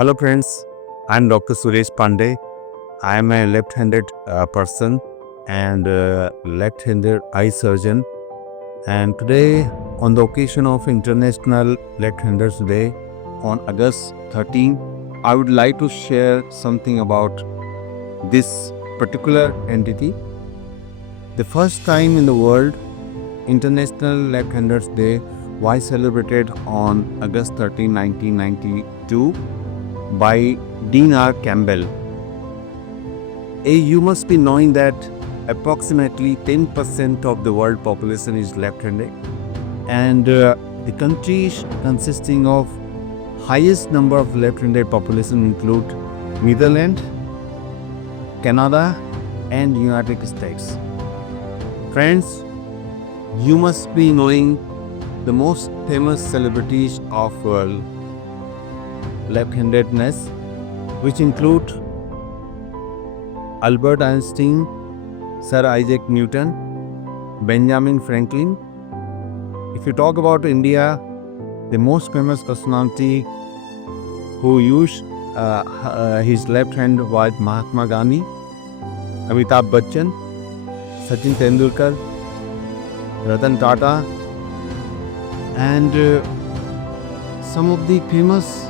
Hello friends, I am Dr. Suresh Pandey. I am a left-handed person and left-handed eye surgeon. And today, on the occasion of International Left-Handers Day on August 13, I would like to share something about this particular entity. The first time in the world, International Left-Handers Day was celebrated on August 13, 1992 by Dean R. Campbell. You must be knowing that approximately 10% of the world population is left-handed, and the countries consisting of highest number of left-handed population include Netherlands, Canada, and United States. Friends, you must be knowing the most famous celebrities of left-handedness, which include Albert Einstein, Sir Isaac Newton, Benjamin Franklin. If you talk about India, the most famous personality who used his left hand was Mahatma Gandhi, Amitabh Bachchan, Sachin Tendulkar, Ratan Tata, and some of the famous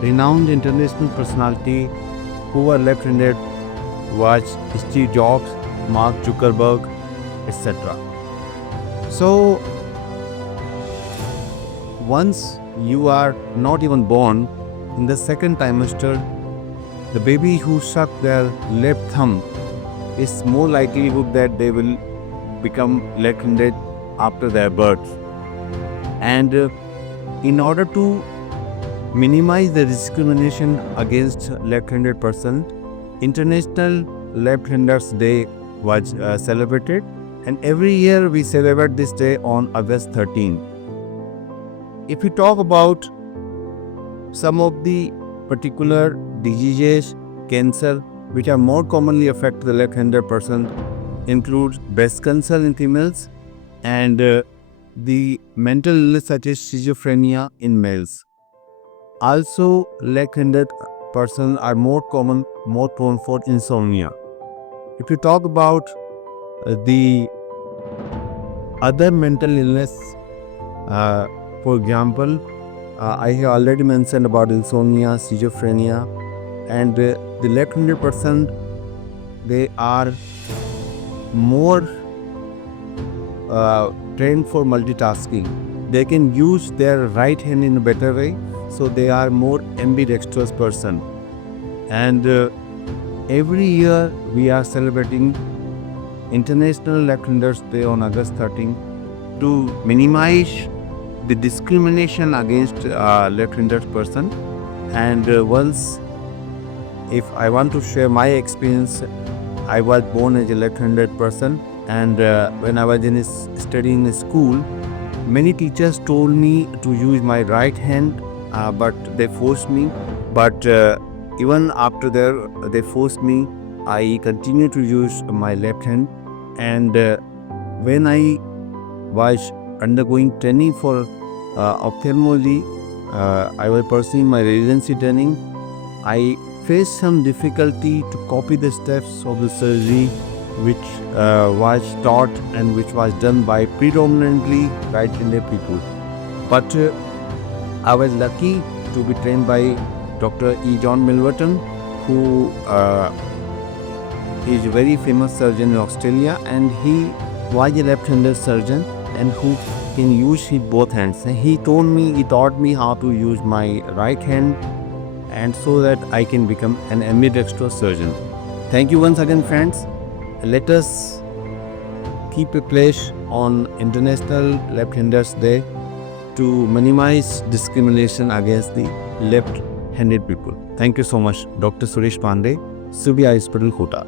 renowned international personality who were left-handed was Steve Jobs, Mark Zuckerberg, etc. So, once you are not even born, in the second trimester, the baby who suck their left thumb is more likelihood that they will become left-handed after their birth. And in order to minimize the discrimination against left-handed person, International Left-Handers Day was celebrated, and every year we celebrate this day on August 13. If we talk about some of the particular diseases, cancer, which are more commonly affect the left-handed person, include breast cancer in females and the mental illness such as schizophrenia in males. Also, left-handed persons are more prone for insomnia. If you talk about the other mental illness, for example, I have already mentioned about insomnia, schizophrenia, and the left-handed person, they are more trained for multitasking. They can use their right hand in a better way, so they are more ambidextrous person. And every year we are celebrating International Left-Handers Day on August 13 to minimize the discrimination against left-handed person. And once, if I want to share my experience, I was born as a left-handed person, and when I was studying in school, many teachers told me to use my right hand, but they forced me. But even after they forced me, I continue to use my left hand. And when I was undergoing training for ophthalmology, I was pursuing my residency training. I faced some difficulty to copy the steps of the surgery which was taught and which was done by predominantly right-handed people. But I was lucky to be trained by Dr. E. John Milverton, who is a very famous surgeon in Australia, and he was a left-handed surgeon and who can use his both hands. And he taught me how to use my right hand, and so that I can become an ambidextrous surgeon. Thank you once again, friends. Let us keep a place on International Left-Handers Day to minimize discrimination against the left-handed people. Thank you so much, Dr. Suresh Pandey, Subi Hospital, Kota.